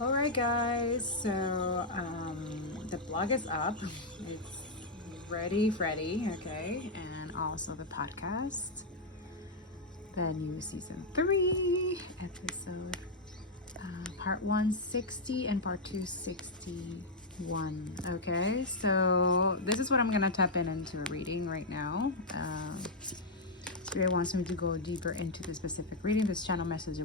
All right, guys. So the blog is up. It's ready, Freddy. Okay, and also the podcast. The new season 3 episode, part 160 and part 261. Okay, so this is what I'm gonna tap into a reading right now. Spirit wants me to go deeper into the specific reading. This channel message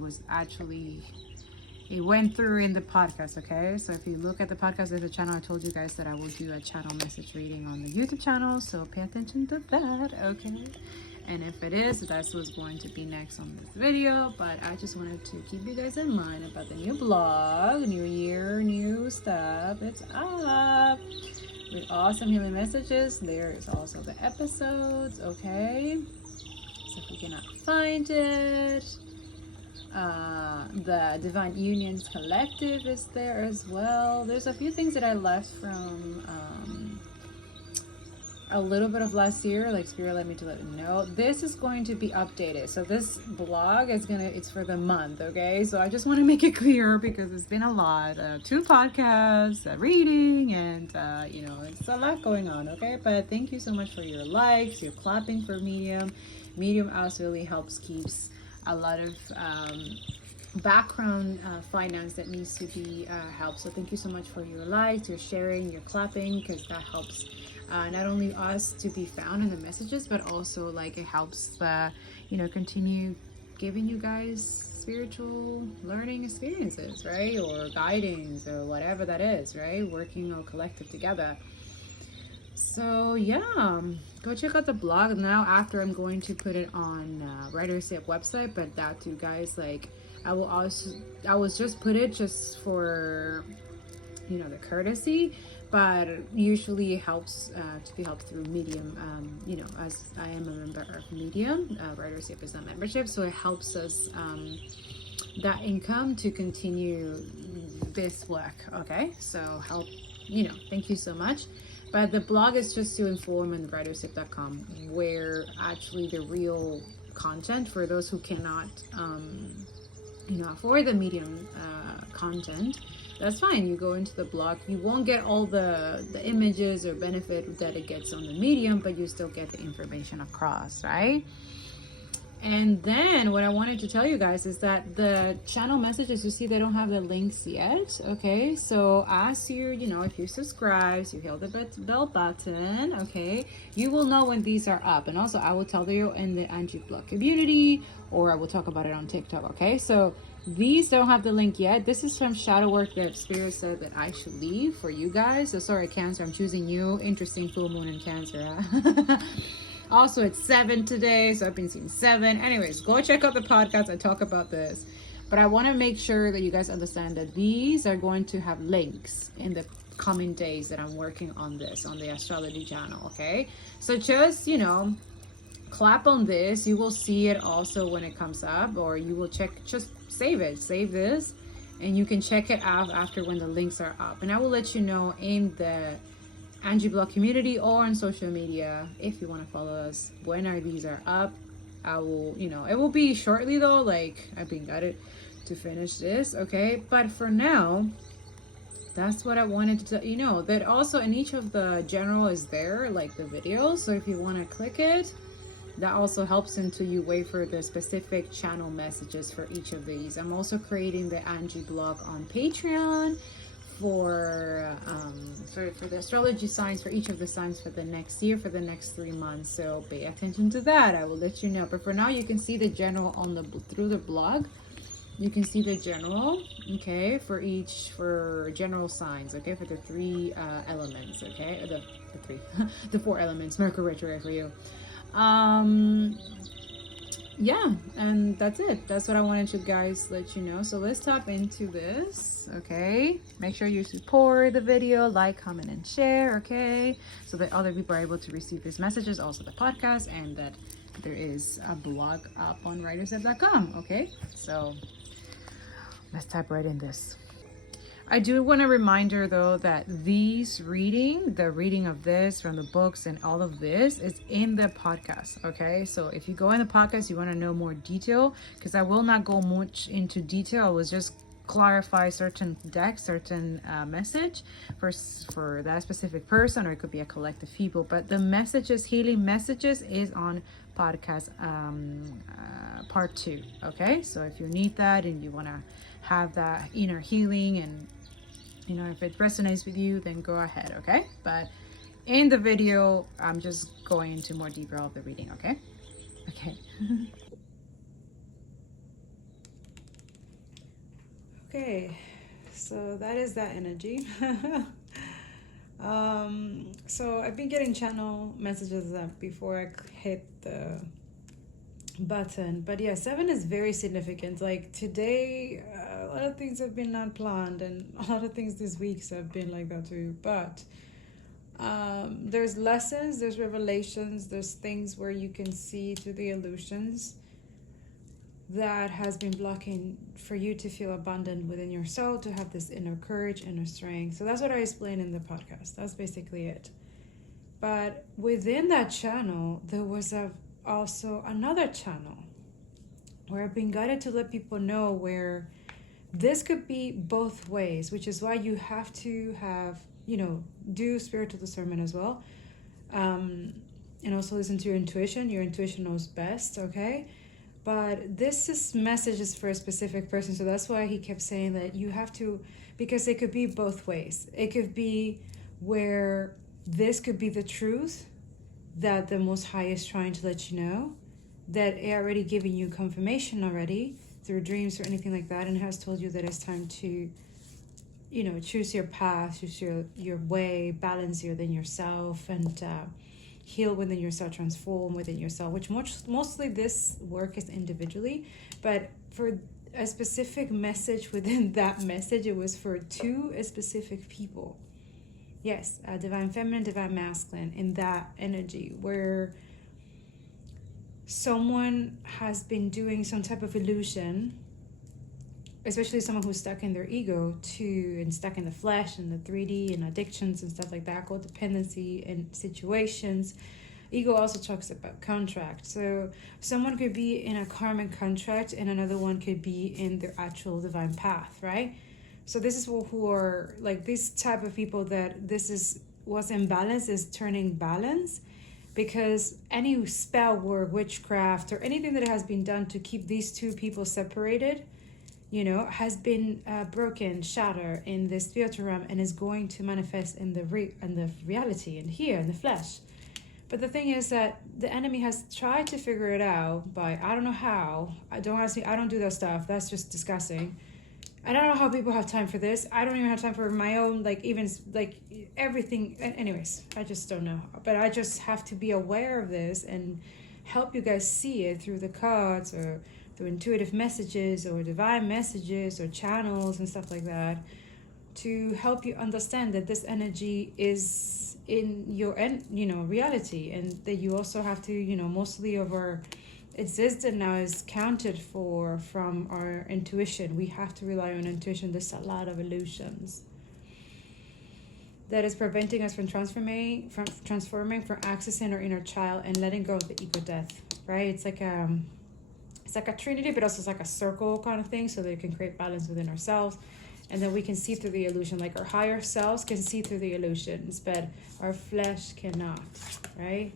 it went through in the podcast. Okay, so if you look at the podcast, there's a channel. I told you guys that I will do a channel message reading on the YouTube channel, so pay attention to that. Okay, and if it is, that's what's going to be next on this video. But I just wanted to keep you guys in mind about the new blog, new year, new stuff. It's up with awesome healing messages. There is also the episodes. Okay, so if you cannot find it, the Divine Unions Collective is there as well. There's a few things that I left from a little bit of last year, like Spirit led me to let them know. This is going to be updated. So this blog is it's for the month, okay? So I just want to make it clear because it's been a lot. 2 podcasts, a reading, and it's a lot going on, okay? But thank you so much for your likes, your clapping for Medium. Medium also really keeps a lot of background finance that needs to be helped. So thank you so much for your likes, your sharing, your clapping, because that helps not only us to be found in the messages, but also like it helps continue giving you guys spiritual learning experiences, right? Or guidance or whatever that is, right? Working all collective together. So yeah, go check out the blog now. After I'm going to put it on Writer's Sip website, but that too, guys, like I will just put it just for the courtesy, but usually it helps to be helped through Medium. As I am a member of Medium, Writer's Sip is a membership, so it helps us that income to continue this work. Okay, so thank you so much. But the blog is just to inform on writersip.com, where actually the real content for those who cannot, afford the Medium content, that's fine. You go into the blog. You won't get all the images or benefit that it gets on the Medium, but you still get the information across, right? And then what I wanted to tell you guys is that the channel messages, you see, they don't have the links yet. Okay, so as you, if you subscribe, so you hit the bell button, okay, you will know when these are up. And also I will tell you in the Angie Blog community, or I will talk about it on TikTok. Okay, so these don't have the link yet. This is from shadow work that Spirit said that I should leave for you guys. So sorry, Cancer, I'm choosing you. Interesting full moon in Cancer. Also, it's 7 today, so I've been seeing 7. Anyways, go check out the podcast. I talk about this. But I want to make sure that you guys understand that these are going to have links in the coming days that I'm working on this, on the astrology channel, okay? So just, clap on this. You will see it also when it comes up, or you will just save it. Save this, and you can check it out after when the links are up. And I will let you know in the Angie Blog community or on social media if you want to follow us when these are up. I will, it will be shortly though, like I've been got it to finish this, okay? But for now, that's what I wanted to tell you. That also in each of the general is there, like the video, so if you want to click it, that also helps until you wait for the specific channel messages for each of these. I'm also creating the Angie Blog on Patreon for the astrology signs for each of the signs for the next year, for the next 3 months. So pay attention to that. I will let you know. But for now, you can see the general through the blog. You can see the general, okay, for general signs, okay, for the 3 elements, okay, the 4 elements, Mercury retrograde for you. Yeah, and that's it. That's what I wanted to guys let you know. So let's tap into this, okay? Make sure you support the video, like, comment, and share, okay? So that other people are able to receive these messages, also the podcast, and that there is a blog up on writersep.com, okay? So let's tap right in this. I do want to reminder though that the reading of this from the books and all of this is in the podcast, okay? So if you go in the podcast, you want to know more detail, because I will not go much into detail. I was just clarify certain deck, certain message for that specific person, or it could be a collective people. But the messages, healing messages, is on podcast part 2. Okay, so if you need that and you want to have that inner healing, and if it resonates with you, then go ahead. Okay, but in the video I'm just going into more deeper of the reading. Okay. Okay, so that is that energy. So I've been getting channel messages before I hit the button, but yeah, 7 is very significant. Like today, a lot of things have been unplanned, and a lot of things this week have been like that too. But there's lessons, there's revelations, there's things where you can see through the illusions that has been blocking for you to feel abundant within your soul, to have this inner courage, inner strength. So that's what I explained in the podcast. That's basically it. But within that channel, there was also another channel where I've been guided to let people know where this could be both ways, which is why you have to have, do spiritual discernment as well. And also listen to your intuition. Your intuition knows best, okay? But this message is for a specific person. So that's why he kept saying that you have to, because it could be both ways. It could be where this could be the truth that the Most High is trying to let you know, that it already given you confirmation already through dreams or anything like that, and has told you that it's time to, choose your path, choose your way, balance within yourself, and heal within yourself, transform within yourself, which mostly this work is individually, but for a specific message within that message, it was for 2 specific people. Yes, divine feminine, divine masculine, in that energy where someone has been doing some type of illusion, especially someone who's stuck in their ego and stuck in the flesh and the 3D and addictions and stuff like that, codependency and situations. Ego also talks about contract. So someone could be in a karmic contract and another one could be in their actual divine path, right? So this is who are like this type of people that what's imbalanced is turning balance, because any spell or witchcraft or anything that has been done to keep these 2 people separated, has been broken, shattered in the spiritual realm, and is going to manifest in the reality and here in the flesh. But the thing is that the enemy has tried to figure it out by, I don't know how. Don't ask me. I don't do that stuff. That's just disgusting. I don't know how people have time for this. I don't even have time for my own, everything. Anyways, I just don't know. But I just have to be aware of this and help you guys see it through the cards or through intuitive messages or divine messages or channels and stuff like that, to help you understand that this energy is in your reality, and that you also have to, mostly of our existence now is counted for from our intuition. We have to rely on intuition. There's a lot of illusions that is preventing us from transforming, from accessing our inner child and letting go of the ego death, right? It's like a trinity, but also it's like a circle kind of thing, so that it can create balance within ourselves, and then we can see through the illusion. Like our higher selves can see through the illusions, but our flesh cannot, right?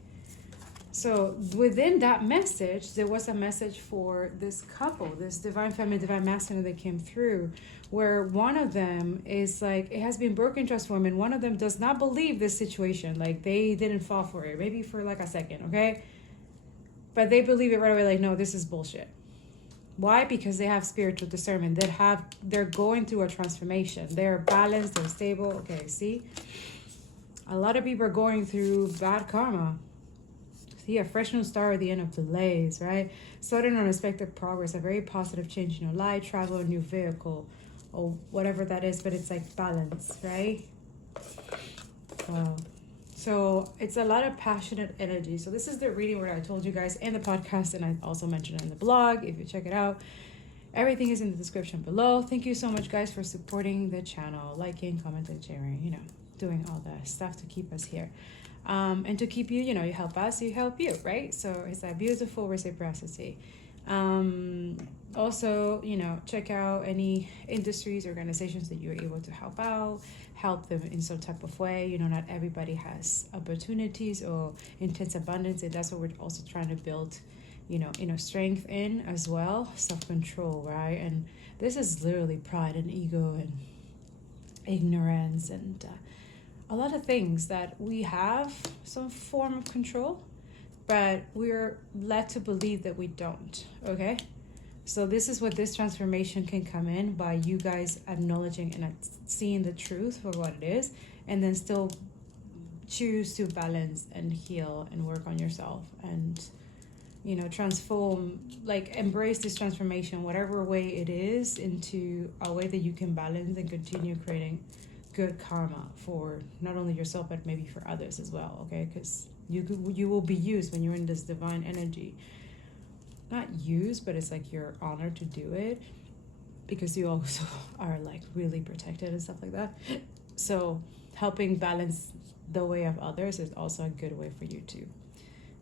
So within that message, there was a message for this couple, this divine feminine, divine masculine that came through, where one of them is like, it has been broken, transformed, and one of them does not believe this situation. Like they didn't fall for it, maybe for like a second, okay? But they believe it right away, like, no, this is bullshit. Why? Because they have spiritual discernment. They're going through a transformation. They're balanced, they're stable. Okay, see? A lot of people are going through bad karma. See, a fresh new start at the end of delays, right? Sudden unexpected progress, a very positive change in your life, travel, a new vehicle, or whatever that is, but it's like balance, right? Wow. So it's a lot of passionate energy. So this is the reading where I told you guys in the podcast, and I also mentioned it in the blog. If you check it out, everything is in the description below. Thank you so much, guys, for supporting the channel, liking, commenting, sharing, doing all that stuff to keep us here. And to keep you, you help us, you help you, right? So it's a beautiful reciprocity. Also, check out any industries, organizations that you're able to help them in some type of way. Not everybody has opportunities or intense abundance, and that's what we're also trying to build, inner strength in as well, self-control, right? And this is literally pride and ego and ignorance and a lot of things that we have some form of control, but we're led to believe that we don't, okay? So this is what this transformation can come in by you guys acknowledging and seeing the truth for what it is, and then still choose to balance and heal and work on yourself and transform, like embrace this transformation, whatever way it is, into a way that you can balance and continue creating good karma for not only yourself but maybe for others as well, okay? Because you will be used when you're in this divine energy. Not used, but it's like you're honored to do it because you also are like really protected and stuff like that. So helping balance the way of others is also a good way for you to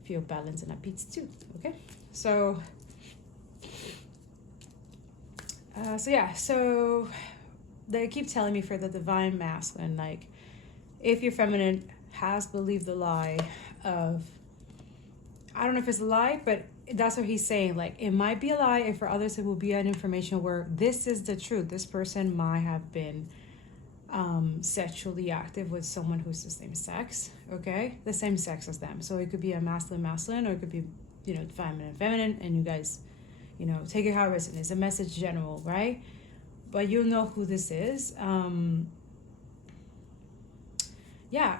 feel balanced and at peace too, okay? So so they keep telling me for the divine masculine, like if your feminine has believed the lie of, I don't know if it's a lie, but that's what he's saying. Like, it might be a lie, and for others, it will be an information where this is the truth. This person might have been sexually active with someone who's the same sex, okay? The same sex as them. So it could be a masculine, or it could be, feminine, and you guys, take it how it is. It's a message general, right? But you'll know who this is.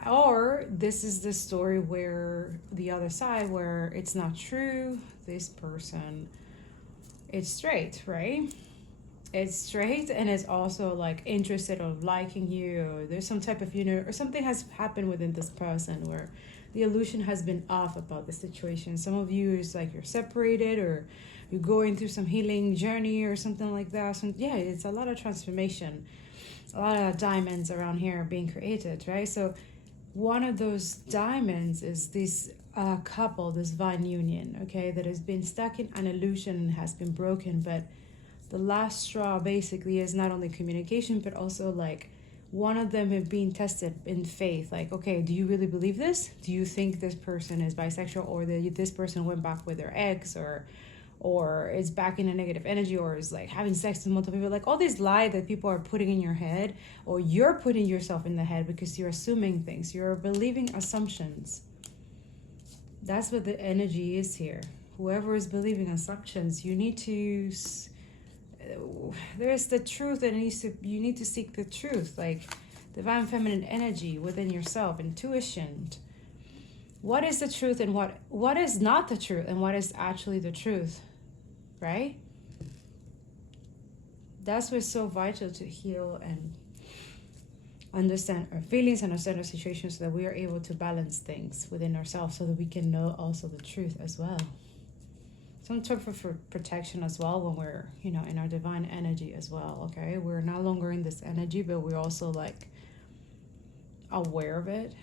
Or this is the story where the other side, where it's not true. This person, it's straight, right? It's straight, and it's also like interested or liking you, or there's some type of, or something has happened within this person where the illusion has been off about the situation. Some of you is like you're separated, or you're going through some healing journey or something like that. So it's a lot of transformation, a lot of diamonds around here being created, right? So one of those diamonds is this couple, this divine union, okay, that has been stuck in an illusion and has been broken. But the last straw basically is not only communication, but also like one of them have been tested in faith. Like, okay, do you really believe this? Do you think this person is bisexual, or that this person went back with their ex, or is back in a negative energy, or is like having sex with multiple people? Like all these lies that people are putting in your head, or you're putting yourself in the head because you're assuming things, you're believing assumptions. That's what the energy is here. Whoever is believing assumptions, you need to, there's the truth that you need to seek the truth, like divine feminine energy within yourself, intuition. What is the truth and what is not the truth, and what is actually the truth, right? That's what's so vital to heal and understand our feelings and understand our situations, so that we are able to balance things within ourselves, so that we can know also the truth as well. Some type of protection as well when we're, in our divine energy as well, okay? We're no longer in this energy, but we're also like aware of it,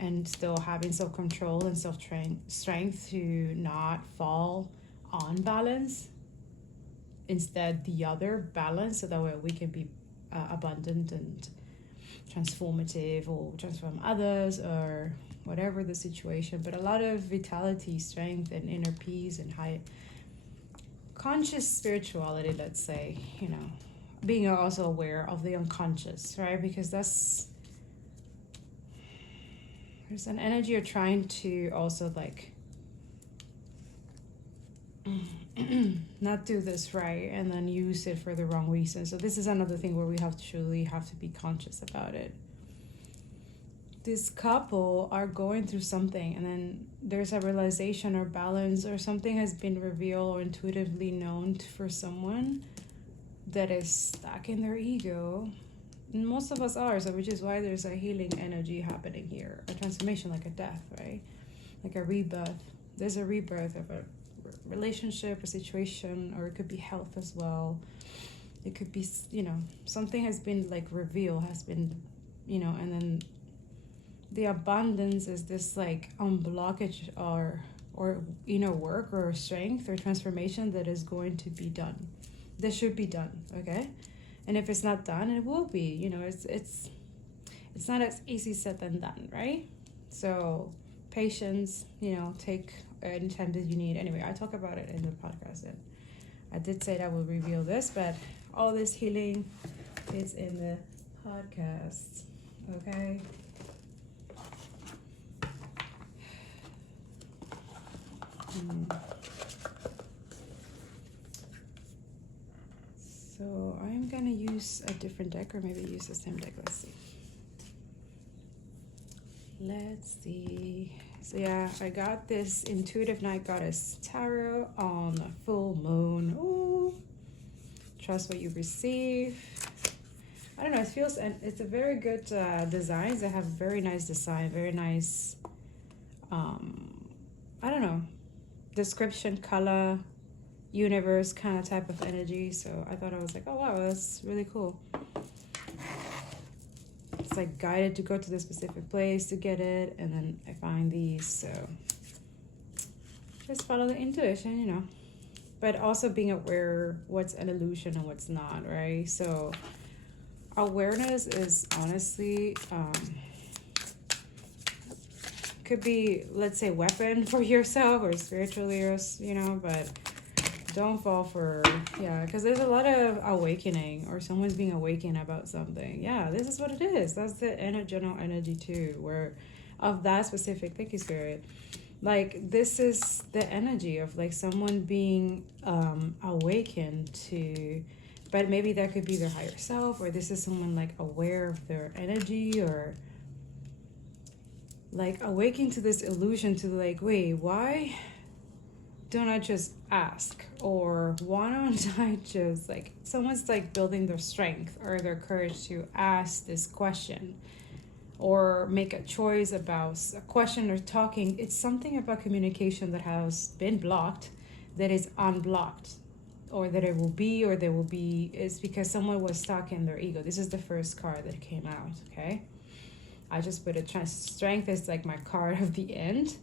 and still having self-control and self-strength to not fall on balance, instead the other balance, so that way we can be abundant and transformative, or transform others, or whatever the situation. But a lot of vitality, strength, and inner peace, and high conscious spirituality, let's say, being also aware of the unconscious, right? Because there's an energy you're trying to also like not do this right, and then use it for the wrong reason. So this is another thing where we have to be conscious about it. This couple are going through something, and then there's a realization or balance, or something has been revealed or intuitively known for someone that is stuck in their ego. And most of us are, so which is why there's a healing energy happening here, a transformation, like a death, right? Like a rebirth. There's a rebirth of a relationship, a situation, or it could be health as well. It could be, something has been like revealed, has been, and then the abundance is this like unblockage or inner work or strength or transformation that is going to be done. this should be done, okay? And if it's not done, it will be. You know, it's not as easy said than done, right? So patience, you know, take any time that you need. Anyway, I talk about it in the podcast, and I did say that I will reveal this, but all this healing is in the podcast, okay? So I'm gonna use a different deck, or maybe use the same deck. Let's see. So yeah, I got this Intuitive Night Goddess Tarot on the full moon. Ooh. Trust what you receive. I don't know, it feels, and it's a very good designs. They have very nice design, very nice, I don't know, description, color, universe kind of type of energy. So I thought, I was like, oh wow, that's really cool. It's like guided to go to the specific place to get it, and then I find these. So just follow the intuition, you know, but also being aware what's an illusion and what's not, right? So awareness is honestly could be, let's say, weapon for yourself or spiritually, or you know, but don't fall for, yeah, because there's a lot of awakening, or someone's being awakened about something. Yeah, this is what it is. That's the general energy too, where of that specific, thank you, Spirit. Like, this is the energy of like someone being awakened to, but maybe that could be their higher self, or this is someone like aware of their energy, or like awakening to this illusion to like, wait, why don't I just ask? Or why don't I just, like, someone's like building their strength or their courage to ask this question or make a choice about a question or talking. It's something about communication that has been blocked, that is unblocked, or that it will be, or there will be, is because someone was stuck in their ego. This is the first card that came out, okay? I just put it, strength is like my card of the end.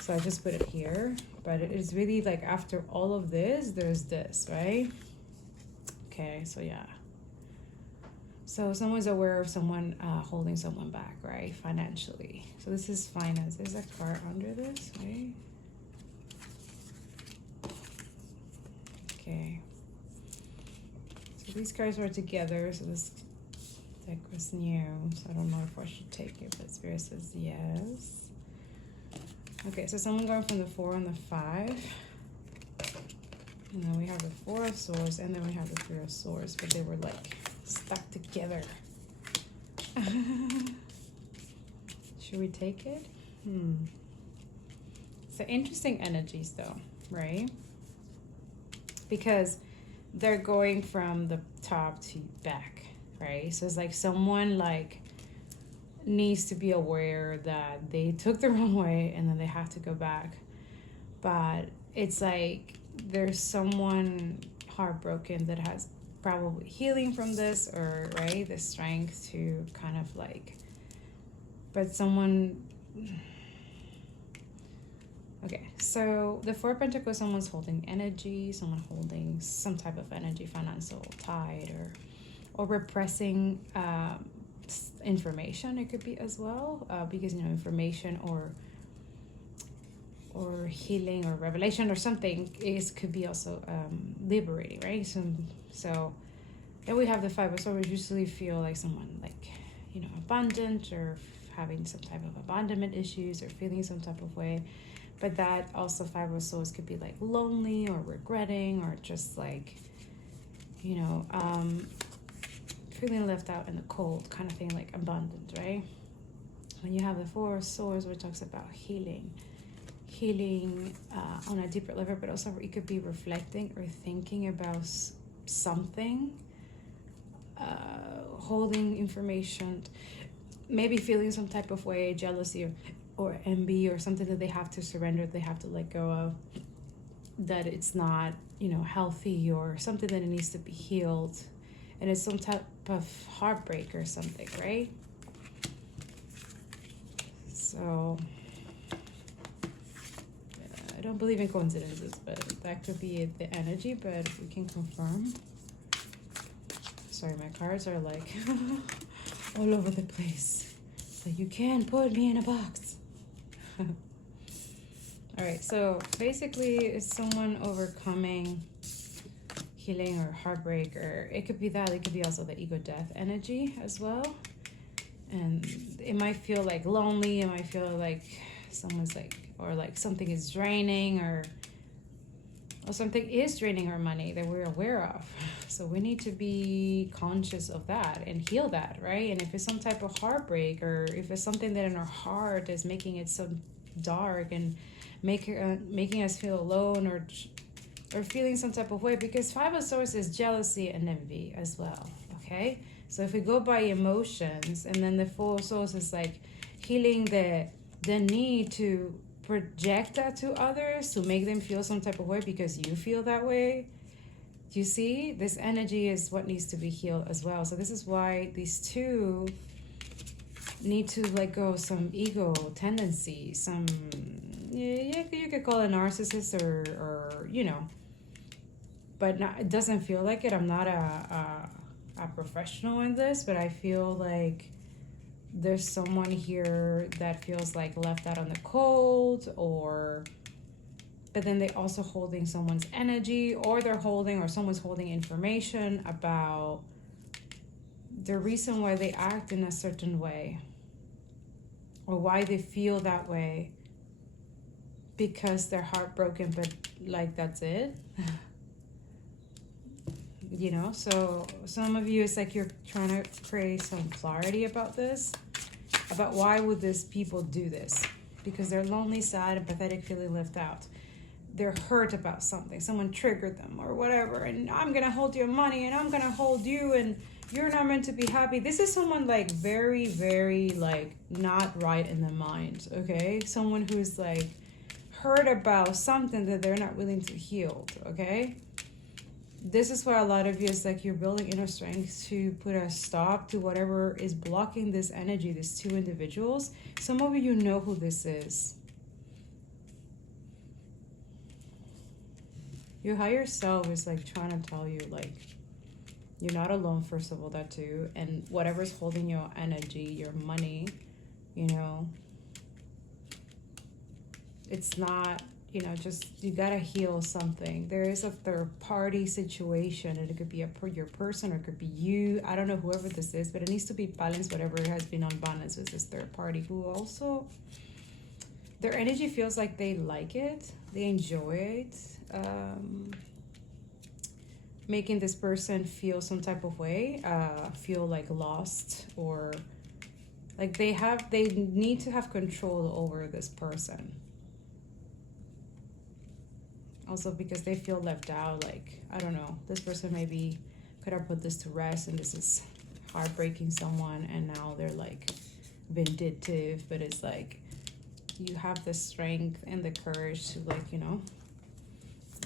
So I just put it here, but it is really like after all of this, there's this, right? Okay, so yeah. So someone's aware of someone holding someone back, right? Financially. So this is finance. There's a card under this, right? Okay. So these cards were together, so this deck was new. So I don't know if I should take it, but Spirit says yes. Okay, so someone going from the 4 and the 5. And then we have the 4 of Swords, and then we have the 3 of Swords, but they were like stuck together. Should we take it? So interesting energies though, right? Because they're going from the top to back, right? So it's like someone like needs to be aware that they took the wrong way and then they have to go back. But it's like there's someone heartbroken that has probably healing from this, or right, the strength to kind of like, but someone, okay, so the 4 of Pentacles, someone's holding energy, someone holding some type of energy, financial tide, or repressing information. It could be as well, because, you know, information or healing or revelation or something could be also liberating, right? So then we have the 5 of Swords. We usually feel like someone like, you know, abundant, or having some type of abandonment issues, or feeling some type of way. But that also 5 of Swords could be like lonely, or regretting, or just like, you know, feeling left out in the cold kind of thing, like abundant, right? When you have the 4 of Swords, which talks about healing on a deeper level, but also it could be reflecting or thinking about something, holding information, maybe feeling some type of way, jealousy or envy, or something that they have to surrender, they have to let go of, that it's not, you know, healthy, or something that it needs to be healed, and it's some type of heartbreak or something, right? So don't believe in coincidences, but that could be the energy, but we can confirm. Sorry, my cards are like all over the place. So you can't put me in a box. All right, so basically it's someone overcoming healing or heartbreak, or it could be that, it could be also the ego death energy as well. And it might feel like lonely, it might feel like someone's like, or like something is draining, or something is draining our money that we're aware of. So we need to be conscious of that and heal that, right? And if it's some type of heartbreak, or if it's something that in our heart is making it so dark and making us feel alone, or feeling some type of way, because Five of Swords is jealousy and envy as well, okay? So if we go by emotions, and then the Four of Swords is like healing the need to project that to others, to make them feel some type of way because you feel that way. You see, this energy is what needs to be healed as well. So this is why these two need to let go of some ego tendencies, some, yeah, you could call it narcissist, or you know, but not, it doesn't feel like it. I'm not a professional in this, but I feel like there's someone here that feels like left out on the cold, but then they also holding someone's energy, or someone's holding information about the reason why they act in a certain way, or why they feel that way, because they're heartbroken, but like that's it. You know, so some of you, it's like you're trying to create some clarity about this, about why would these people do this, because they're lonely, sad, and pathetic, feeling left out. They're hurt about something, someone triggered them or whatever, and I'm gonna hold your money, and I'm gonna hold you, and you're not meant to be happy. This is someone like very, very like not right in the mind, okay? Someone who's like hurt about something that they're not willing to heal, okay? This is why a lot of you, is like you're building inner strength to put a stop to whatever is blocking this energy, these two individuals. Some of you know who this is. Your higher self is like trying to tell you, like, you're not alone, first of all, that too. And whatever's holding your energy, your money, you know, it's not, you know, just, you gotta heal something. There is a third party situation, and it could be your person, or it could be you. I don't know, whoever this is, but it needs to be balanced. Whatever has been unbalanced with this third party, who also, their energy feels like they like it, they enjoy it, making this person feel some type of way, feel like lost, or like they need to have control over this person. Also because they feel left out, like, I don't know, this person maybe could have put this to rest, and this is heartbreaking someone, and now they're like vindictive, but it's like you have the strength and the courage to, like, you know,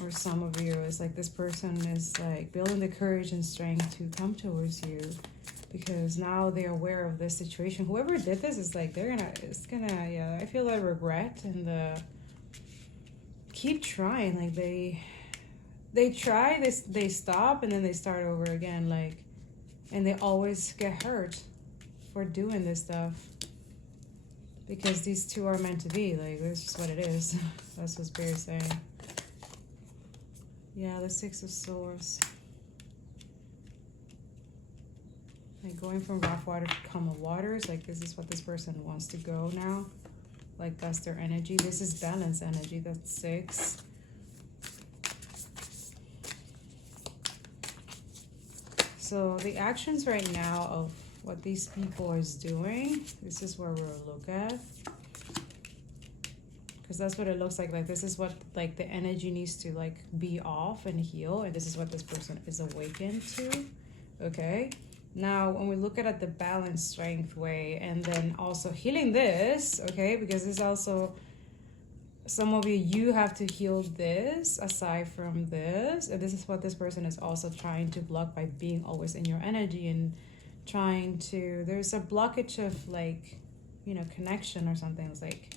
or some of you, it's like this person is like building the courage and strength to come towards you, because now they're aware of this situation. Whoever did this is like, I feel that regret, and keep trying, like they try, they stop, and then they start over again, like, and they always get hurt for doing this stuff, because these two are meant to be, like, this is what it is. That's what Spirit's saying. Yeah, the Six of Swords, like going from rough water to calm waters, like this is what this person wants to go now. Like, that's their energy. This is balance energy. That's 6. So the actions right now of what these people is doing, this is where we'll look at. Because that's what it looks like. Like, this is what, like, the energy needs to, like, be off and heal. And this is what this person is awakened to. Okay? Now, when we look at the balanced strength way, and then also healing this, okay, because this also, some of you have to heal this aside from this. And this is what this person is also trying to block by being always in your energy, and trying to, there's a blockage of, like, you know, connection or something. It's like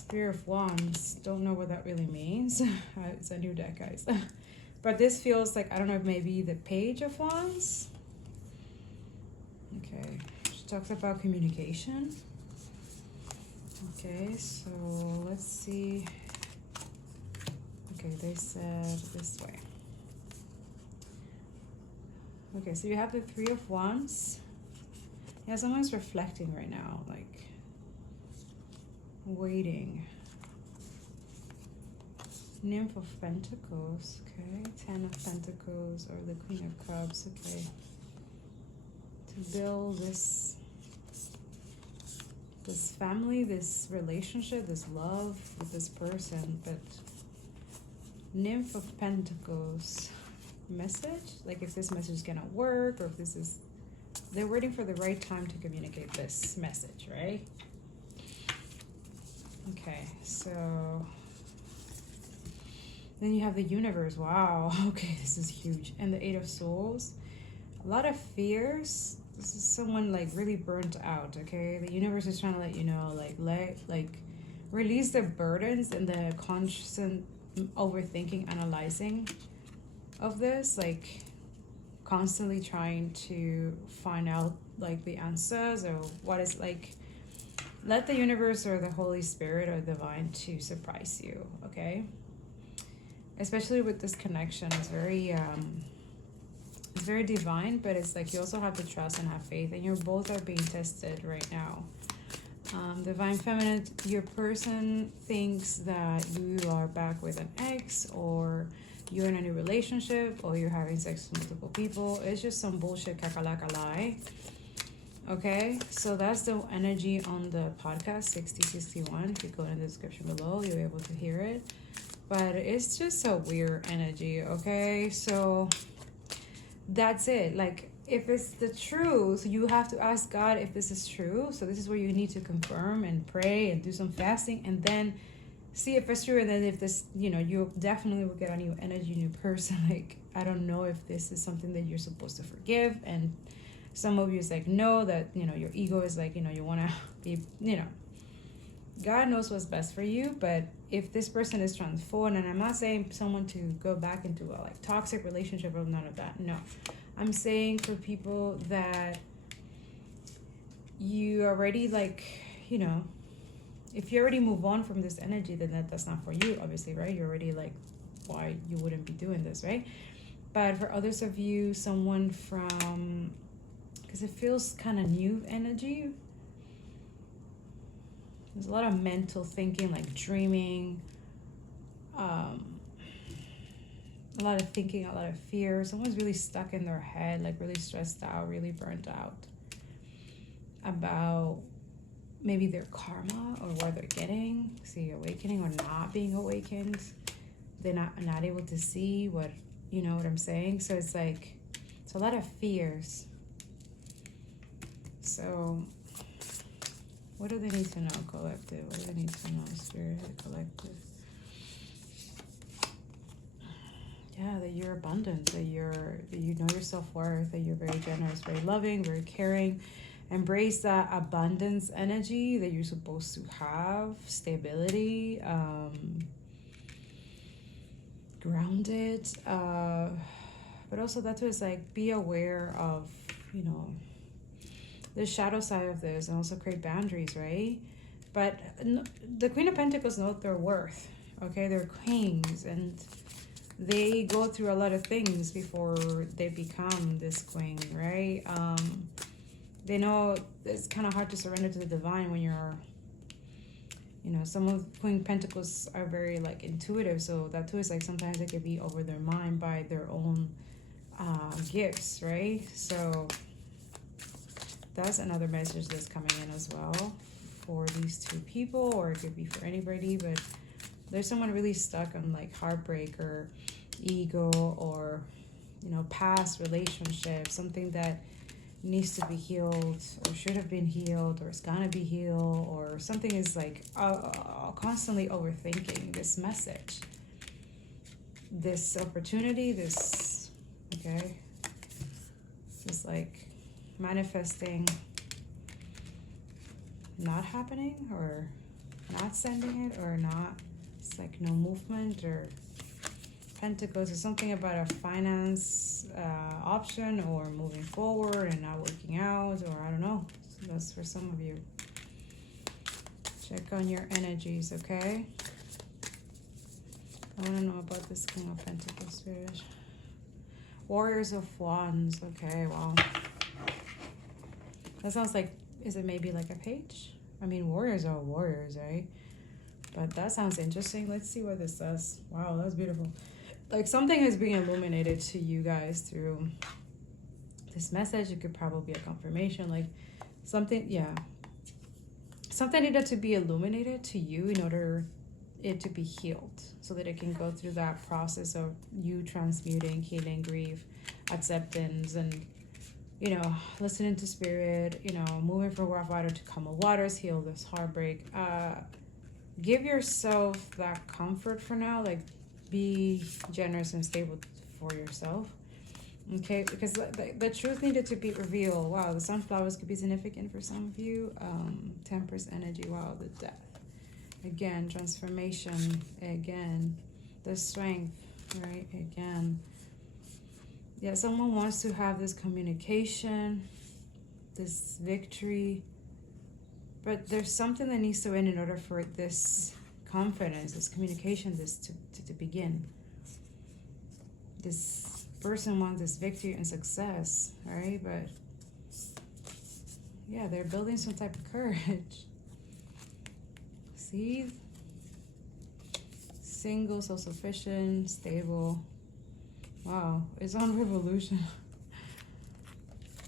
Three of Wands. Don't know what that really means. It's a new deck, guys. But this feels like, I don't know, if maybe the Page of Wands. Okay. She talks about communication. Okay, so let's see. Okay, they said this way. Okay, so you have the Three of Wands. Yeah, someone's reflecting right now, like waiting. Nymph of Pentacles, okay. Ten of Pentacles, or the Queen of Cups, okay. To build this family, this relationship, this love with this person. But Nymph of Pentacles, message, like if this message is gonna work, or if this is, they're waiting for the right time to communicate this message, right? Okay, so then you have the Universe. Wow. Okay, this is huge. And the Eight of Swords, a lot of fears. This is someone like really burnt out. Okay, the Universe is trying to let you know, like release the burdens and the constant overthinking, analyzing of this, like constantly trying to find out like the answers, or what is, like, let the universe or the Holy Spirit or divine to surprise you. Okay, especially with this connection, it's very divine, but it's like you also have to trust and have faith, and you both are being tested right now. Divine Feminine, your person thinks that you are back with an ex, or you're in a new relationship, or you're having sex with multiple people. It's just some bullshit, kakalaka lie. Okay, so that's the energy on the podcast 6061. If you go in the description below, you'll be able to hear it. But it's just a weird energy, okay? So that's it. Like, if it's the truth, you have to ask God if this is true. So this is where you need to confirm and pray and do some fasting, and then see if it's true. And then if this, you definitely will get a new energy, new person. Like, I don't know if this is something that you're supposed to forgive. And some of you is like, no, that, your ego is like, you want to be, God knows what's best for you. But if this person is transformed, and I'm not saying someone to go back into a like toxic relationship or none of that. No, I'm saying for people that you already like, if you already move on from this energy, then that's not for you, obviously, right? You're already like, why you wouldn't be doing this, right? But for others of you, someone from, because it feels kind of new energy. There's a lot of mental thinking, like dreaming, a lot of thinking, a lot of fear. Someone's really stuck in their head, like really stressed out, really burnt out about maybe their karma or where they're getting, see, awakening or not being awakened. They're not able to see what, you know what I'm saying? So it's like, it's a lot of fears. So what do they need to know, collective? What do they need to know, spirit, collective? Yeah, that you're abundant, that you know your self-worth, that you're very generous, very loving, very caring. Embrace that abundance energy that you're supposed to have, stability, grounded, but also that too is like, be aware of, the shadow side of this, and also create boundaries, right? But the Queen of Pentacles know their worth, okay? They're queens, and they go through a lot of things before they become this queen, right? They know it's kind of hard to surrender to the divine when you're, some of Queen Pentacles are very like intuitive, so that too is like sometimes they could be over their mind by their own gifts, right? So that's another message that's coming in as well for these two people, or it could be for anybody, but there's someone really stuck on like heartbreak or ego or, past relationship, something that needs to be healed or should have been healed or is gonna be healed, or something is like constantly overthinking this message, this opportunity, this, okay, just like manifesting not happening, or not sending it or not. It's like no movement, or Pentacles is something about a finance option or moving forward and not working out, or I don't know. So that's for some of you. Check on your energies, okay? I want to know about this King of Pentacles, Spirit. Warriors of Wands. Okay, wow. That sounds like, is it maybe like a page? I mean, warriors are warriors, right? But that sounds interesting. Let's see what this says. Wow, that's beautiful. Like something is being illuminated to you guys through this message. It could probably be a confirmation. Like something, yeah. Something needed to be illuminated to you in order it to be healed, so that it can go through that process of you transmuting, healing, grief, acceptance, and listening to spirit, moving from rough water to calm waters, heal this heartbreak. Give yourself that comfort for now. Like, be generous and stable for yourself, okay? Because the truth needed to be revealed. Wow, the sunflowers could be significant for some of you. Temperance energy. Wow, the death. Again, transformation. Again, the strength, right? Again. Yeah, someone wants to have this communication, this victory, but there's something that needs to end in order for this confidence, this communication, this to begin. This person wants this victory and success, right? But yeah, they're building some type of courage. See? Single, self-sufficient, stable. Wow, it's on revolution.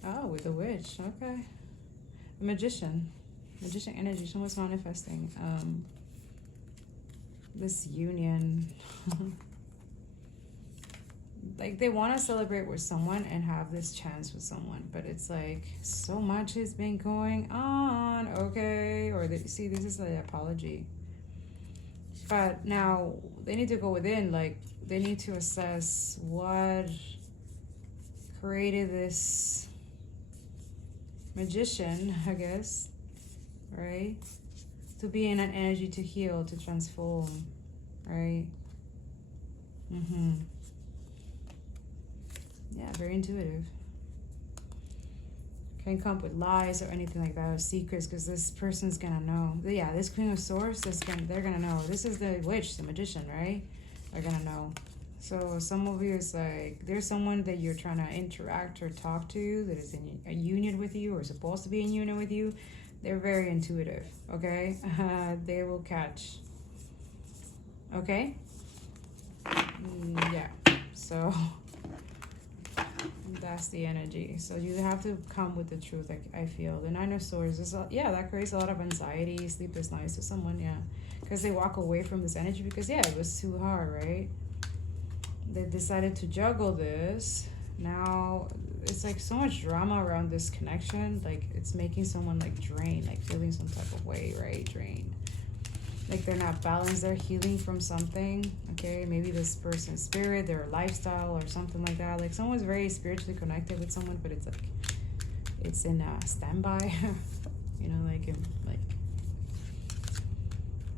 Oh, with the witch, okay. The magician energy, someone's manifesting. This union. Like they want to celebrate with someone and have this chance with someone, but it's like so much has been going on, okay? Or see, this is the apology. But now they need to go within, like they need to assess what created this magician, I guess, right? To be in an energy to heal, to transform, right? Yeah, very intuitive. Can't come up with lies or anything like that, or secrets, because this person's gonna know. Yeah, this Queen of Swords, they're gonna know. This is the witch, the magician, right? They're gonna know. So some of you is like, there's someone that you're trying to interact or talk to that is in a union with you or supposed to be in union with you. They're very intuitive, okay? They will catch, okay? Yeah, so that's the energy. So you have to come with the truth, like I feel. The Nine of Swords is, that creates a lot of anxiety, sleepless nights to someone, yeah. Because they walk away from this energy because, yeah, it was too hard, right? They decided to juggle this. Now it's like so much drama around this connection. Like it's making someone like drained, like feeling some type of way, right? Drained. Like they're not balanced. They're healing from something. Okay, maybe this person's spirit, their lifestyle, or something like that. Like someone's very spiritually connected with someone, but it's like it's in a standby. Like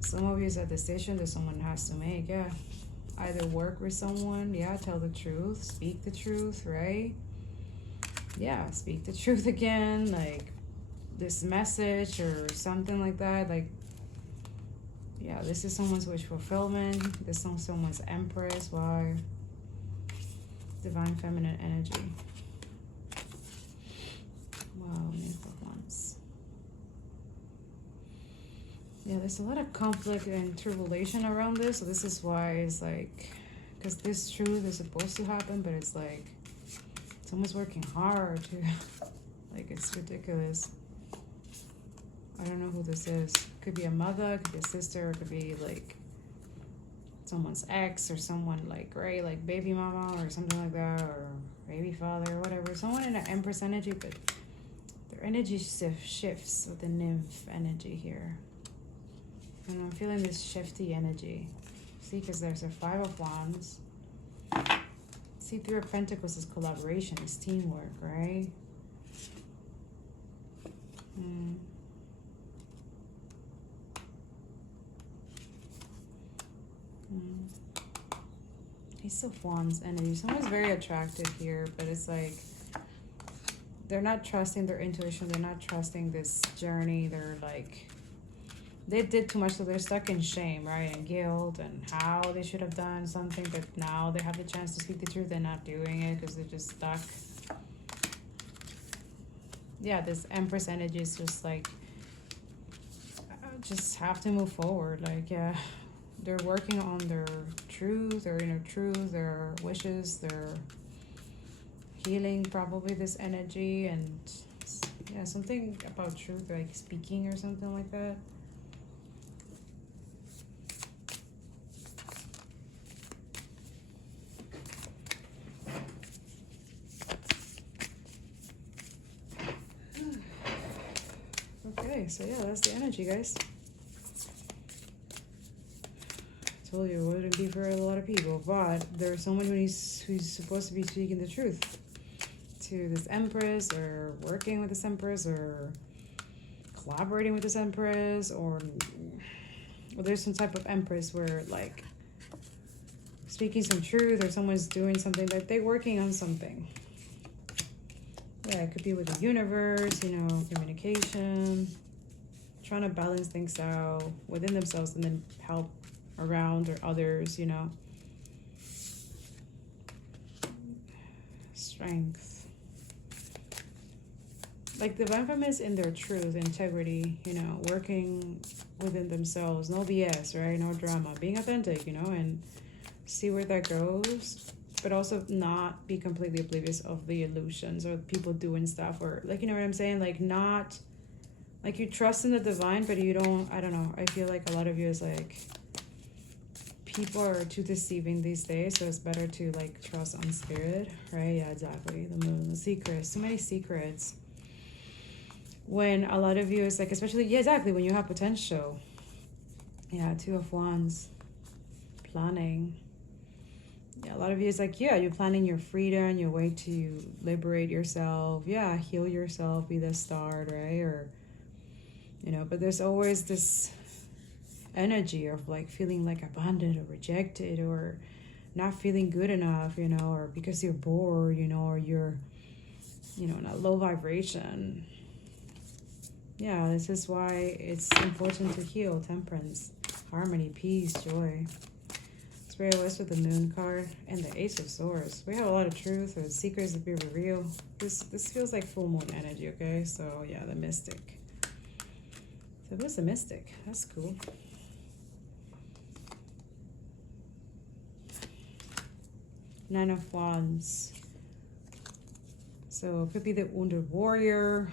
some of you is a decision that someone has to make. Yeah. Either work with someone, yeah, tell the truth, speak the truth, right? Yeah, speak the truth again, like this message or something like that. Like, yeah, this is someone's wish fulfillment. This is someone's Empress. Why? Divine feminine energy. Wow, Nymph of Wands. Yeah, there's a lot of conflict and tribulation around this, so this is why it's like, because this truth is supposed to happen, but it's like someone's working hard to, like, it's ridiculous. I don't know who this is. Could be a mother, could be a sister, it could be like someone's ex or someone like, right, like baby mama or something like that, or baby father or whatever. Someone in an Empress energy, but their energy shifts with the Nymph energy here. And I'm feeling this shifty energy. See, because there's a Five of Wands. See, Three of Pentacles is collaboration, is teamwork, right? Ace of Wands energy. Someone's very attractive here, but it's like they're not trusting their intuition. They're not trusting this journey. They're like, they did too much, so they're stuck in shame, right? And guilt and how they should have done something, but now they have the chance to speak the truth. They're not doing it because they're just stuck. Yeah, this Empress energy is just like, just have to move forward. Like, yeah, they're working on their truth, their inner truth, their wishes, their healing, probably this energy, and yeah, something about truth, like speaking or something like that. Okay, so yeah, that's the energy, guys. I told you it wouldn't be for a lot of people, but there's someone who's supposed to be speaking the truth to this Empress, or working with this Empress, or collaborating with this Empress, or there's some type of Empress where like speaking some truth, or someone's doing something, that they're working on something. Yeah, it could be with the universe, you know, communication, trying to balance things out within themselves and then help around or others, you know. Strength. Like the divine feminine is in their truth, integrity, you know, working within themselves. No BS, right? No drama. Being authentic, you know, and see where that goes. But also not be completely oblivious of the illusions or people doing stuff, or like, you know what I'm saying? Like, not like you trust in the divine, but you don't, I don't know. I feel like a lot of you is like, people are too deceiving these days, so it's better to like trust on spirit, right? Yeah, exactly. The moon, the secrets, so many secrets. When a lot of you is like, especially, yeah, exactly, when you have potential. Yeah, Two of Wands, planning. Yeah, a lot of you is like, yeah, you're planning your freedom, your way to liberate yourself. Yeah, heal yourself, be the start, right? Or, you know, but there's always this energy of like feeling like abandoned or rejected, or not feeling good enough, you know, or because you're bored, you know, or you're, you know, in a low vibration. Yeah, this is why it's important to heal. Temperance, harmony, peace, joy. Spirit West with the Moon card and the Ace of Swords. We have a lot of truth or secrets to be revealed. This feels like full moon energy, okay? So yeah, the Mystic. So who's the Mystic? That's cool. Nine of Wands. So it could be the Wounded Warrior,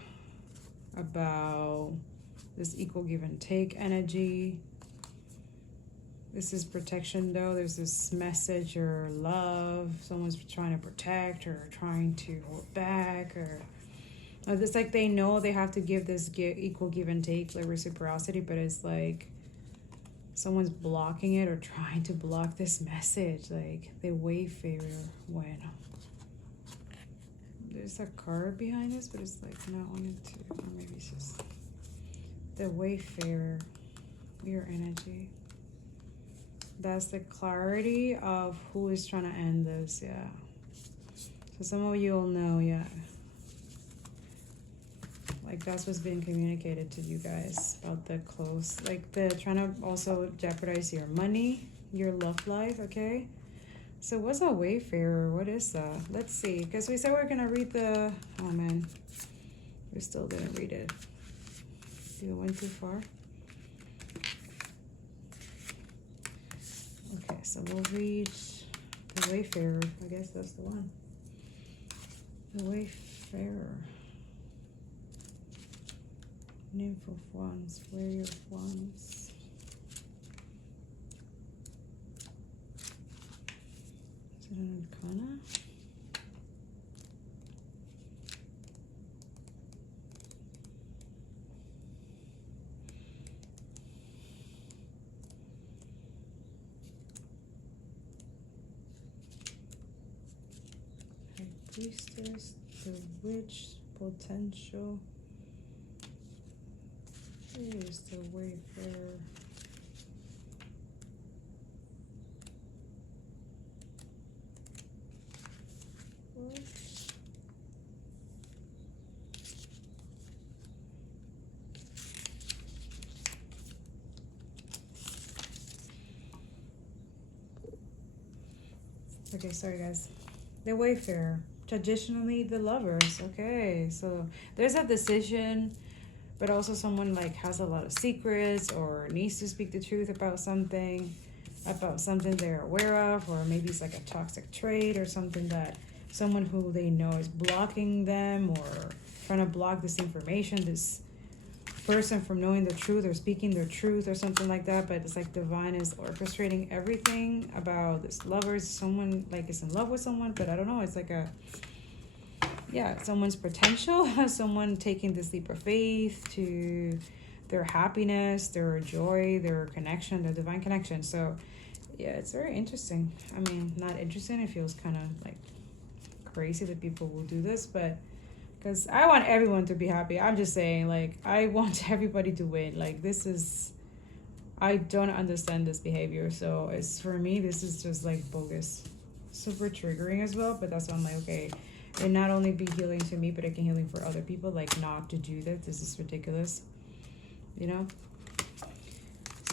about this equal give and take energy. This is protection, though. There's this message or love. Someone's trying to protect or trying to hold back, or it's like they know they have to give this equal give and take, like reciprocity, but it's like someone's blocking it or trying to block this message, like the Wayfarer. When there's a card behind this, but it's like not wanting to, or maybe it's just the Wayfarer, your energy. That's the clarity of who is trying to end this, yeah. So some of you will know, yeah. Like that's what's being communicated to you guys about the close. Like they're trying to also jeopardize your money, your love life, okay? So what's a Wayfarer? What is that? Let's see. Because we said we're going to read the... Oh, man. We still didn't read it. You went too far? Okay, so we'll read the Wayfarer. I guess that's the one. The Wayfarer. Nymph of Wands. Warrior of Wands. Is it an Arcana? Priestess, the Witch, Potential. Here's the Wayfarer. Okay, sorry guys. The wayfarer, traditionally the lovers. Okay, so there's a decision, but also someone like has a lot of secrets or needs to speak the truth about something they're aware of, or maybe it's like a toxic trait or something that someone who they know is blocking them or trying to block this information, this person from knowing the truth or speaking their truth or something like that. But it's like divine is orchestrating everything about this lovers. Someone like is in love with someone, but I don't know, it's like someone's potential, someone taking this leap of faith to their happiness, their joy, their connection, their divine connection. So yeah, it's very interesting. I mean, not interesting, it feels kind of like crazy that people will do this, but because I want everyone to be happy. I'm just saying, like, I want everybody to win. Like, I don't understand this behavior. So it's, for me, this is just like bogus. Super triggering as well. But that's why I'm like, okay, it not only be healing to me, but it can healing for other people. Like, not to do that. This is ridiculous. You know?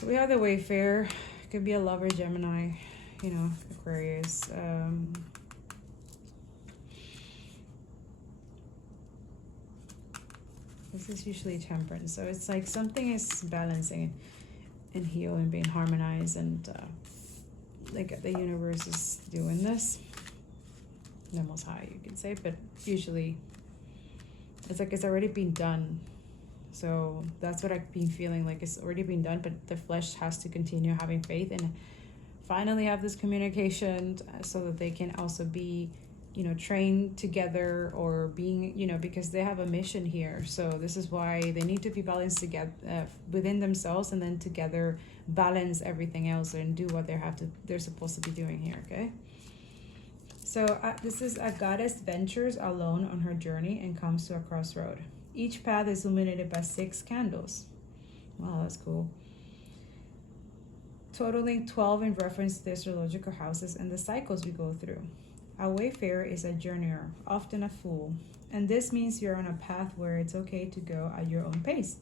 So we have the Wayfarer. It could be a lover, Gemini, Aquarius. This is usually Temperance, so it's like something is balancing and healing, being harmonized, and like the universe is doing this. The Most High, you could say, but usually it's like it's already been done. So that's what I've been feeling, like it's already been done, but the flesh has to continue having faith and finally have this communication so that they can also be trained together, or being, because they have a mission here. So this is why they need to be balanced together within themselves, and then together balance everything else and do what they're supposed to be doing here. Okay. So this is a goddess ventures alone on her journey and comes to a crossroad. Each path is illuminated by 6 candles. Wow, that's cool. Totaling 12 in reference to the astrological houses and the cycles we go through. A wayfarer is a journeyer, often a fool, and this means you're on a path where it's okay to go at your own pace.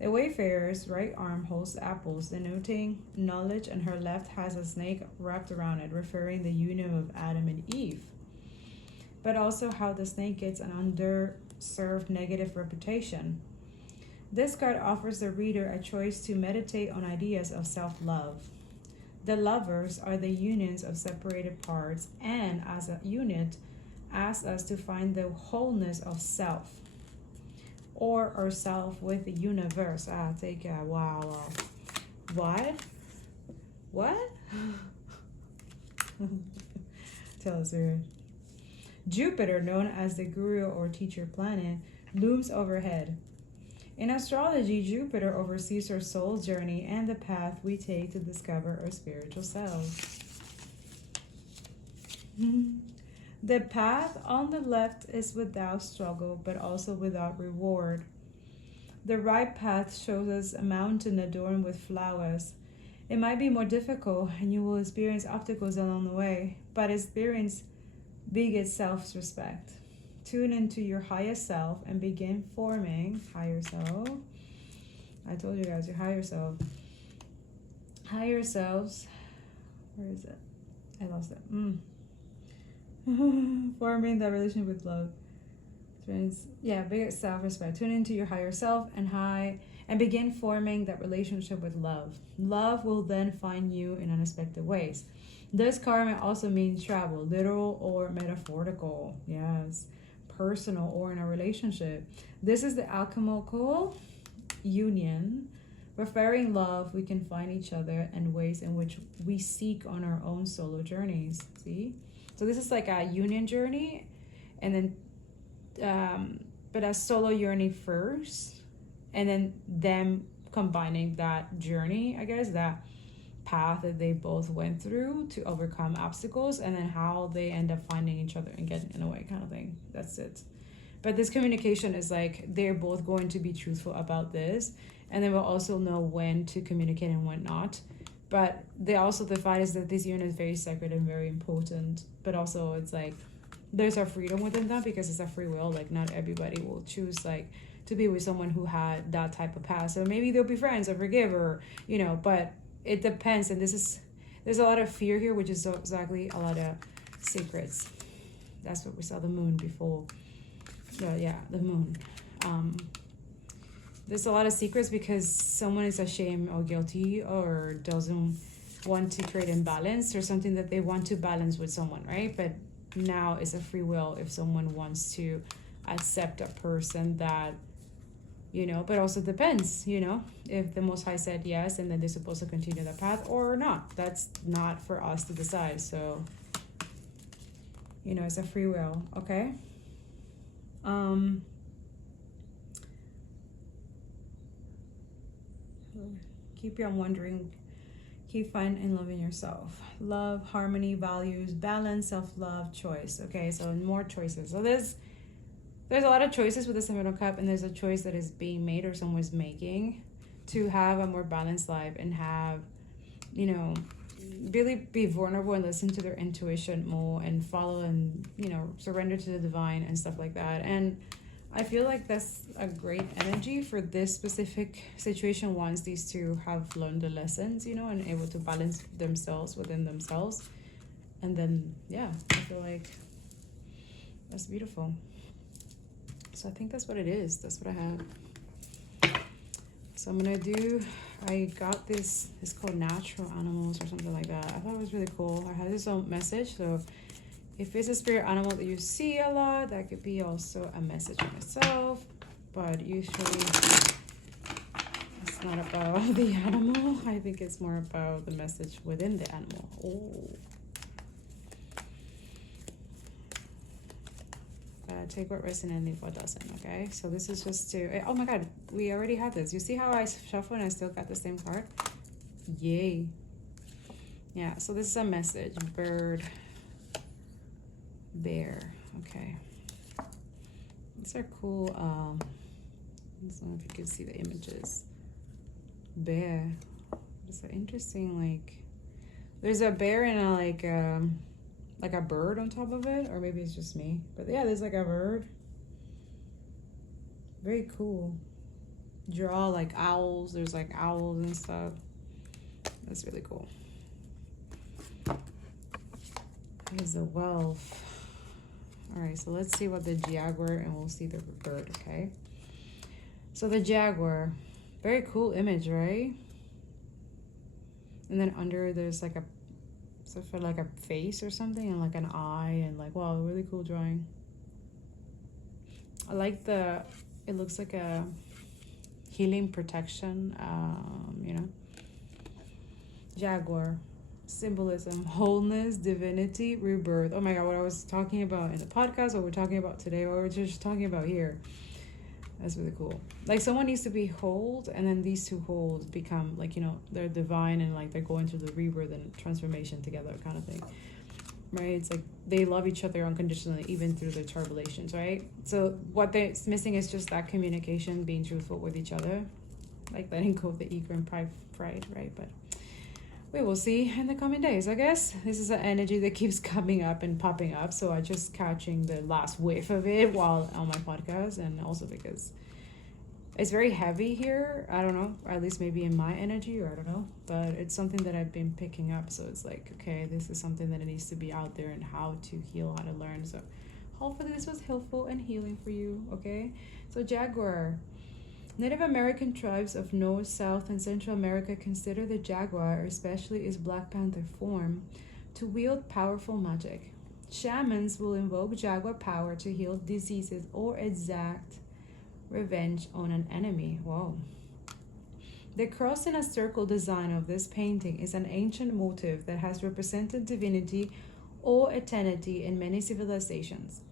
The wayfarer's right arm holds the apples, denoting knowledge, and her left has a snake wrapped around it, referring the union of Adam and Eve, but also how the snake gets an underserved negative reputation. This card offers the reader a choice to meditate on ideas of self-love. The lovers are the unions of separated parts, and as a unit, ask us to find the wholeness of self, or ourself with the universe. Take a wow. What? Tell us, sir. Jupiter, known as the guru or teacher planet, looms overhead. In astrology, Jupiter oversees our soul's journey and the path we take to discover our spiritual selves. The path on the left is without struggle, but also without reward. The right path shows us a mountain adorned with flowers. It might be more difficult, and you will experience obstacles along the way, but experience biggest self-respect. Tune into your higher self and begin forming higher self. I told you guys, your higher self. Higher selves. Where is it? I lost it. Forming that relationship with love. Biggest self-respect. Tune into your higher self and begin forming that relationship with love. Love will then find you in unexpected ways. This card may also mean travel, literal or metaphorical. Yes. Personal or in a relationship. This is the alchemical union. Referring love, we can find each other and ways in which we seek on our own solo journeys. See? So this is like a union journey, and then but a solo journey first, and then them combining that journey, I guess, that path that they both went through to overcome obstacles, and then how they end up finding each other and getting in a way, kind of thing. That's it. But this communication is like they're both going to be truthful about this, and they will also know when to communicate and when not. But they also define is that this union is very sacred and very important, but also it's like there's a freedom within that, because it's a free will. Like not everybody will choose like to be with someone who had that type of past, so maybe they'll be friends or forgive, or but it depends. And this There's a lot of fear here, which is exactly a lot of secrets. That's what we saw the moon before. The moon. There's a lot of secrets because someone is ashamed or guilty or doesn't want to create imbalance or something that they want to balance with someone, right? But now it's a free will if someone wants to accept a person that, but also depends, if the Most High said yes and then they're supposed to continue that path or not. That's not for us to decide. So, it's a free will, okay? Keep you on wondering. Keep finding and loving yourself. Love, harmony, values, balance, self-love, choice. Okay, so more choices. So there's a lot of choices with the Seven of Cups, and there's a choice that is being made or someone's making to have a more balanced life and have, really be vulnerable and listen to their intuition more and follow and, surrender to the divine and stuff like that. And I feel like that's a great energy for this specific situation once these two have learned the lessons, and able to balance themselves within themselves. And then, I feel like that's beautiful. So I think that's what it is. That's what I have. So I'm going to do, I got this, it's called Natural Animals or something like that. I thought it was really cool. I had this own message. So if it's a spirit animal that you see a lot, that could be also a message for myself. But usually it's not about the animal. I think it's more about the message within the animal. Oh. Take what resonates and leave what doesn't, okay? So this is just to, oh my God, we already had this. You see how I shuffle and I still got the same card? Yay. Yeah, so this is a message. Bird, bear, okay. These are cool. I don't know if you can see the images. Bear. It's an interesting, there's a bear and a bird on top of it, or maybe it's just me, but yeah, there's a bird. Very cool. Draw owls. There's owls and stuff. That's really cool. Here's the wealth. All right, so let's see what the jaguar, and we'll see the bird. Okay, so the jaguar, very cool image, right? And then under there's a for a face or something and an eye and wow, really cool drawing. I like it looks like a healing protection, Jaguar, symbolism, wholeness, divinity, rebirth. Oh my God, what I was talking about in the podcast, what we're talking about today, what we're just talking about here. That's really cool. Someone needs to be whole, and then these two holes become they're divine and they're going through the rebirth and transformation together kind of thing, right? It's they love each other unconditionally even through the tribulations, right? So what they're missing is just that communication, being truthful with each other, letting go of the ego and pride, right? But we will see in the coming days, I guess. This is an energy that keeps coming up and popping up, so I'm just catching the last whiff of it while on my podcast, and also because it's very heavy here. I don't know, or at least maybe in my energy, or I don't know, but it's something that I've been picking up, so it's okay, this is something that needs to be out there and how to heal, how to learn. So hopefully this was helpful and healing for you, okay? So jaguar. Native American tribes of North, South, and Central America consider the jaguar, especially its Black Panther form, to wield powerful magic. Shamans will invoke jaguar power to heal diseases or exact revenge on an enemy. Whoa. The cross in a circle design of this painting is an ancient motif that has represented divinity or eternity in many civilizations.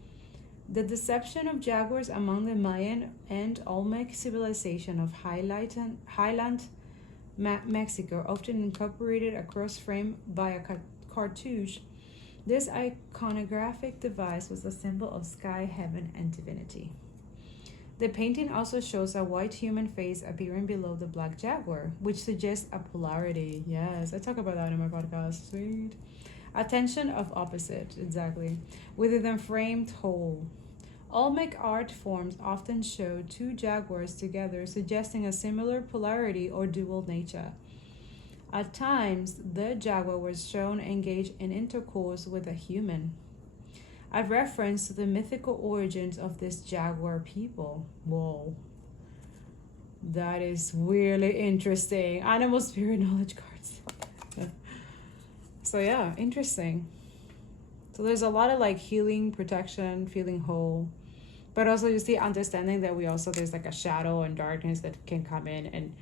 The deception of jaguars among the Mayan and Olmec civilization of Highland Mexico, often incorporated a cross frame by a cartouche. This iconographic device was a symbol of sky, heaven, and divinity. The painting also shows a white human face appearing below the black jaguar, which suggests a polarity. Yes, I talk about that in my podcast. Sweet. Attention of opposite, exactly, within a framed whole. Olmec art forms often show two jaguars together, suggesting a similar polarity or dual nature. At times, the jaguar was shown engaged in intercourse with a human. I've referenced the mythical origins of this jaguar people. Whoa. That is really interesting. Animal spirit knowledge cards. So yeah, interesting. So there's a lot of like healing, protection, feeling whole. But also you see understanding that there's like a shadow and darkness that can come in and,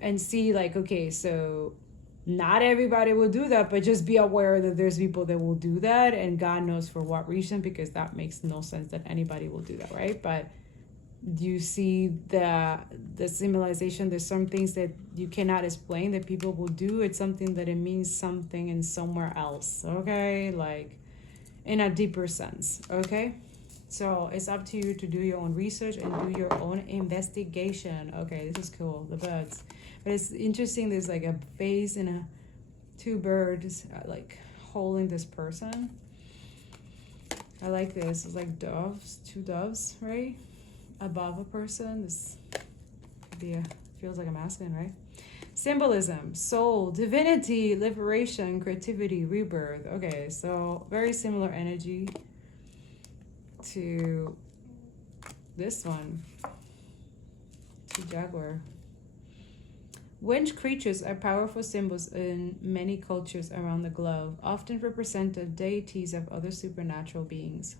and see like, okay, so not everybody will do that, but just be aware that there's people that will do that, and God knows for what reason, because that makes no sense that anybody will do that, right? But you see the symbolization. There's some things that you cannot explain that people will do. It's something that it means something in somewhere else, okay? Like in a deeper sense, okay? So it's up to you to do your own research and do your own investigation. Okay, this is cool, the birds. But it's interesting, there's like a vase and two birds like holding this person. I like this. It's like doves, two doves, right? Above a person. This could be feels like a masculine, right? Symbolism, soul, divinity, liberation, creativity, rebirth. Okay, so very similar energy to this one, to jaguar. Winged creatures are powerful symbols in many cultures around the globe, often represented deities of other supernatural beings.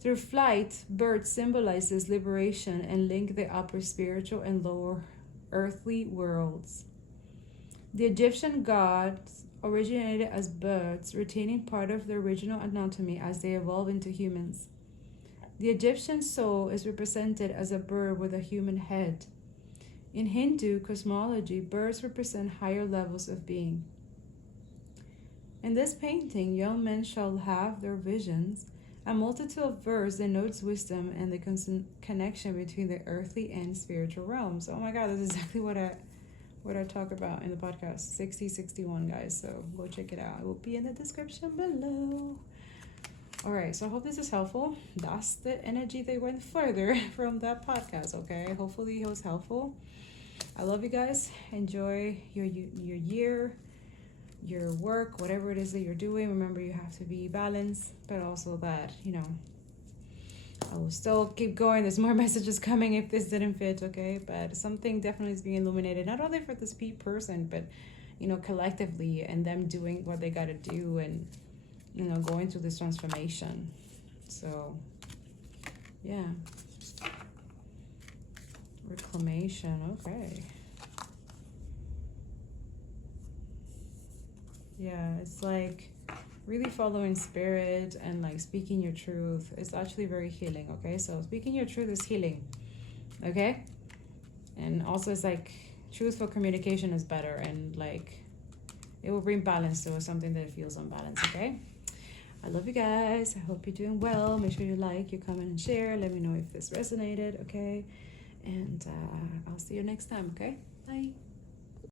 Through flight, birds symbolizes liberation and link the upper spiritual and lower earthly worlds. The Egyptian gods originated as birds, retaining part of their original anatomy as they evolve into humans. The Egyptian soul is represented as a bird with a human head. In Hindu cosmology, birds represent higher levels of being. In this painting, young men shall have their visions. A multitude of birds denotes wisdom and the connection between the earthly and spiritual realms. Oh my God, that's exactly what I talk about in the podcast 6061, guys. So go check it out. It will be in the description below. All right, so I hope this is helpful. That's the energy that went further from that podcast, okay? Hopefully it was helpful. I love you guys. Enjoy your year, your work, whatever it is that you're doing. Remember, you have to be balanced, but also that, I will still keep going. There's more messages coming if this didn't fit, okay? But something definitely is being illuminated, not only for this person, but, collectively, and them doing what they got to do and, going through this transformation. So, yeah. Reclamation, okay. Yeah, it's like really following spirit and like speaking your truth. It's actually very healing, okay? So speaking your truth is healing, okay? And also it's like truthful communication is better, and like it will bring balance to something that feels unbalanced, okay? I love you guys. I hope you're doing well. Make sure you like, you comment, and share. Let me know if this resonated, okay? And I'll see you next time, okay? Bye.